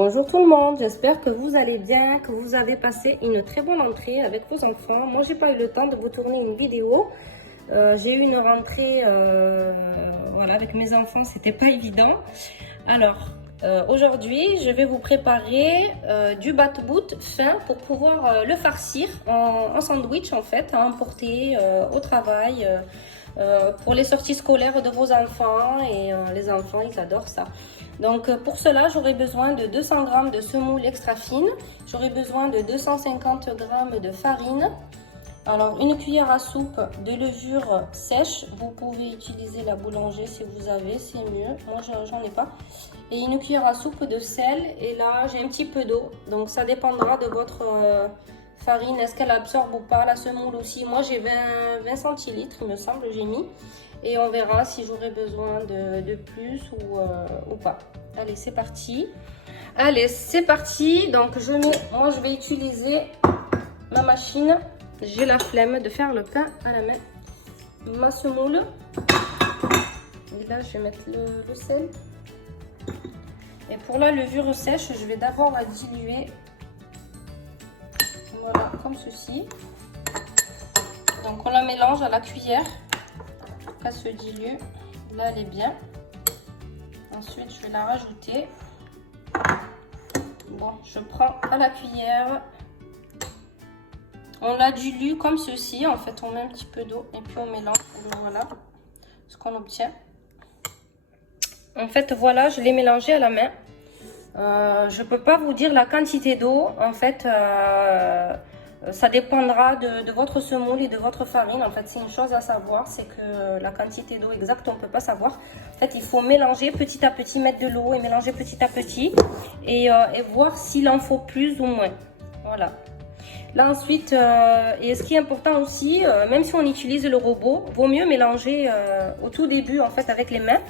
Bonjour tout le monde, j'espère que vous allez bien, que vous avez passé une très bonne rentrée avec vos enfants. Moi, j'ai pas eu le temps de vous tourner une vidéo. J'ai eu une rentrée voilà, avec mes enfants, c'était pas évident. Alors, aujourd'hui, je vais vous préparer du bat-bout fin pour pouvoir le farcir en sandwich en fait, à emporter au travail. Pour les sorties scolaires de vos enfants et les enfants ils adorent ça. Donc pour cela j'aurai besoin de 200 g de semoule extra fine, j'aurai besoin de 250 g de farine, alors une cuillère à soupe de levure sèche, vous pouvez utiliser la boulanger si vous avez, c'est mieux, moi j'en ai pas, et une cuillère à soupe de sel, et là j'ai un petit peu d'eau, donc ça dépendra de votre farine, est-ce qu'elle absorbe ou pas, la semoule aussi, moi j'ai 20 centilitres il me semble, j'ai mis, et on verra si j'aurai besoin de plus ou pas. Allez, c'est parti. Allez, c'est parti. Donc moi je vais utiliser ma machine, j'ai la flemme de faire le pain à la main, ma semoule, et là je vais mettre le sel, et pour la levure sèche je vais d'abord la diluer. Voilà, comme ceci. Donc on la mélange à la cuillère, elle se dilue, là elle est bien. Ensuite je vais la rajouter. Bon, je prends à la cuillère, on la dilue comme ceci, en fait on met un petit peu d'eau et puis on mélange, voilà ce qu'on obtient. En fait voilà, je l'ai mélangé à la main. Je peux pas vous dire la quantité d'eau, en fait ça dépendra de votre semoule et de votre farine. En fait c'est une chose à savoir, c'est que la quantité d'eau exacte on peut pas savoir. En fait il faut mélanger petit à petit, mettre de l'eau et mélanger petit à petit et voir s'il en faut plus ou moins. Voilà. Là ensuite, et ce qui est important aussi, même si on utilise le robot, vaut mieux mélanger au tout début en fait avec les mains.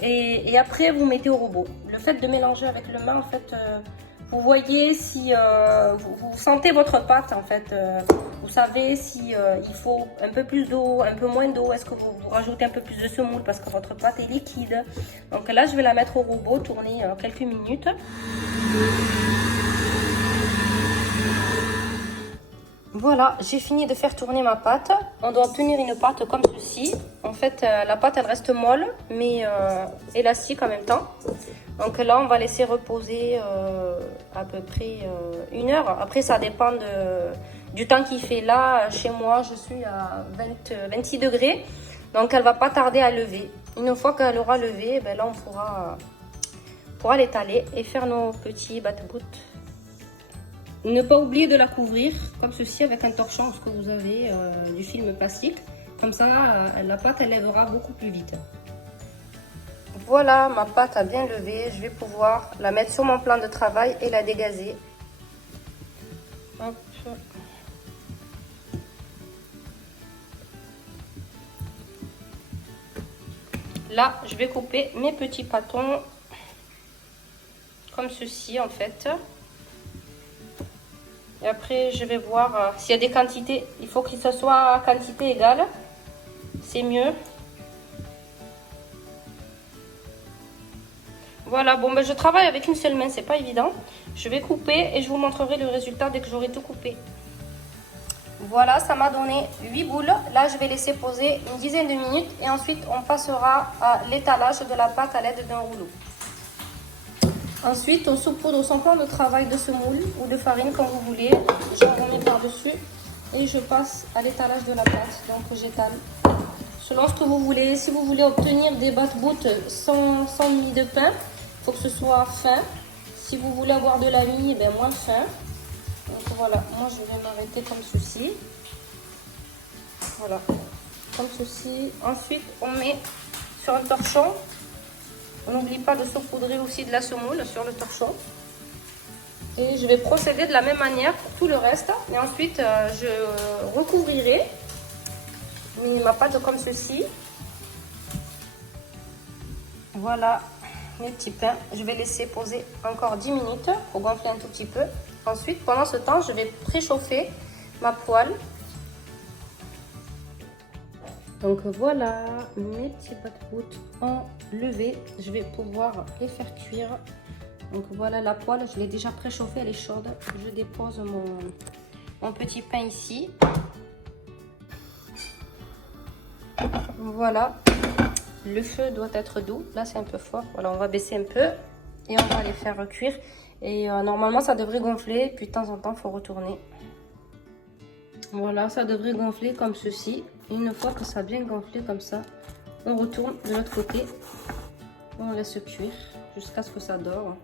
Et après vous mettez au robot. Le fait de mélanger avec le main, en fait, vous voyez si vous sentez votre pâte, en fait. Vous savez si il faut un peu plus d'eau, un peu moins d'eau. Est-ce que vous rajoutez un peu plus de semoule parce que votre pâte est liquide. Donc là, je vais la mettre au robot, tourner quelques minutes. Voilà, j'ai fini de faire tourner ma pâte. On doit obtenir une pâte comme ceci. En fait, la pâte, elle reste molle, mais élastique en même temps. Donc là, on va laisser reposer à peu près 1 heure. Après, ça dépend du temps qu'il fait. Là, chez moi, je suis à 26 degrés. Donc, elle va pas tarder à lever. Une fois qu'elle aura levé, ben là, on pourra l'étaler et faire nos petits bat-bout. Ne pas oublier de la couvrir comme ceci avec un torchon, ce que vous avez du film plastique. Comme ça, la pâte elle lèvera beaucoup plus vite. Voilà, ma pâte a bien levé. Je vais pouvoir la mettre sur mon plan de travail et la dégazer. Hop. Là, je vais couper mes petits pâtons comme ceci en fait. Et après, je vais voir s'il y a des quantités. Il faut que ce soit à quantité égale. C'est mieux. Voilà, bon, ben, je travaille avec une seule main, c'est pas évident. Je vais couper et je vous montrerai le résultat dès que j'aurai tout coupé. Voilà, ça m'a donné 8 boules. Là, je vais laisser poser une dizaine de minutes. Et ensuite, on passera à l'étalage de la pâte à l'aide d'un rouleau. Ensuite, on saupoudre son plan de travail de semoule ou de farine comme vous voulez. J'en remets par-dessus et je passe à l'étalage de la pâte. Donc j'étale selon ce que vous voulez. Si vous voulez obtenir des bat-bout sans mie de pain, il faut que ce soit fin. Si vous voulez avoir de la mie, ben moins fin. Donc voilà, moi je vais m'arrêter comme ceci. Voilà, comme ceci. Ensuite, on met sur un torchon. On n'oublie pas de saupoudrer aussi de la semoule sur le torchon. Et je vais procéder de la même manière pour tout le reste. Et ensuite, je recouvrirai ma pâte comme ceci. Voilà mes petits pains. Je vais laisser poser encore 10 minutes pour gonfler un tout petit peu. Ensuite, pendant ce temps, je vais préchauffer ma poêle. Donc voilà mes petits bat-bout enlevés. Je vais pouvoir les faire cuire. Donc voilà la poêle, je l'ai déjà préchauffée, elle est chaude. Je dépose mon petit pain ici. Voilà, le feu doit être doux. Là c'est un peu fort, voilà, on va baisser un peu et on va les faire cuire. Et normalement ça devrait gonfler, puis de temps en temps il faut retourner. Voilà, ça devrait gonfler comme ceci. Une fois que ça a bien gonflé comme ça, on retourne de l'autre côté. On laisse cuire jusqu'à ce que ça dore.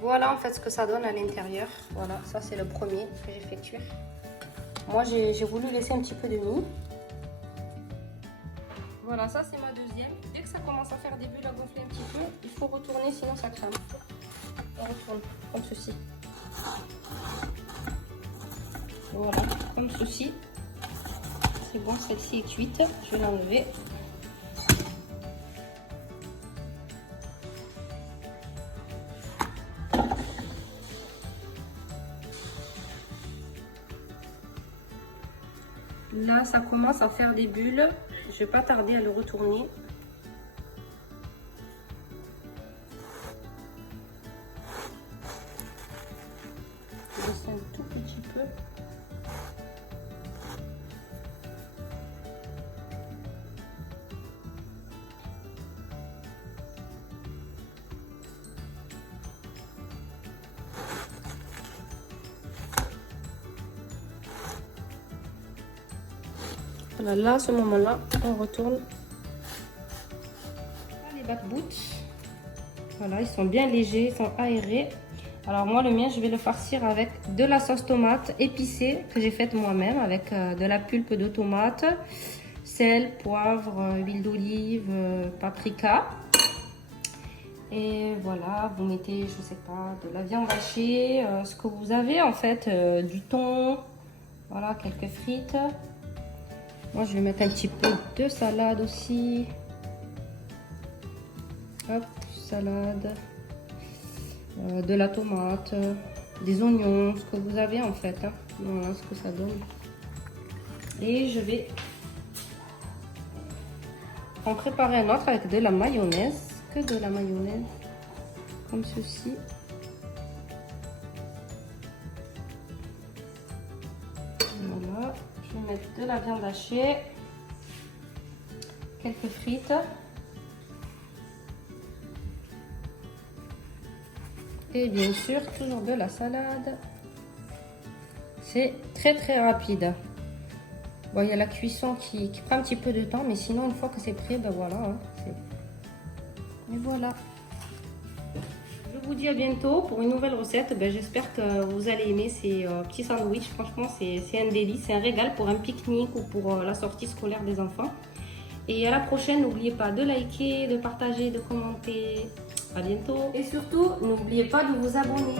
Voilà en fait ce que ça donne à l'intérieur. Voilà, ça c'est le premier que j'ai fait cuire. Moi j'ai voulu laisser un petit peu de mie. Voilà, ça c'est ma deuxième. Dès que ça commence à faire des bulles, à gonfler un petit peu, il faut retourner sinon ça crame. On retourne comme ceci. Voilà, comme ceci. C'est bon, celle-ci est cuite. Je vais l'enlever. Là, ça commence à faire des bulles. Je vais pas tarder à le retourner. Je vais laisser un tout petit peu. Voilà, là, à ce moment-là, on retourne les back-boots. Voilà, ils sont bien légers, ils sont aérés. Alors moi, le mien, je vais le farcir avec de la sauce tomate épicée que j'ai faite moi-même avec de la pulpe de tomate, sel, poivre, huile d'olive, paprika. Et voilà, vous mettez, je sais pas, de la viande hachée, ce que vous avez en fait, du thon, voilà, quelques frites. Moi, je vais mettre un petit peu de salade aussi. Hop, salade. De la tomate, des oignons, ce que vous avez en fait. Hein. Voilà ce que ça donne. Et je vais en préparer un autre avec de la mayonnaise. Que de la mayonnaise. Comme ceci. Voilà. Je vais mettre de la viande hachée. Quelques frites. Et bien sûr, toujours de la salade. C'est très très rapide. Bon, il y a la cuisson qui prend un petit peu de temps, mais sinon, une fois que c'est prêt, ben voilà. Hein, et voilà. Je vous dis à bientôt pour une nouvelle recette. Ben, j'espère que vous allez aimer ces petits sandwichs. Franchement, c'est un délice, c'est un régal pour un pique-nique ou pour la sortie scolaire des enfants. Et à la prochaine, n'oubliez pas de liker, de partager, de commenter. À bientôt. Et surtout, n'oubliez pas de vous abonner.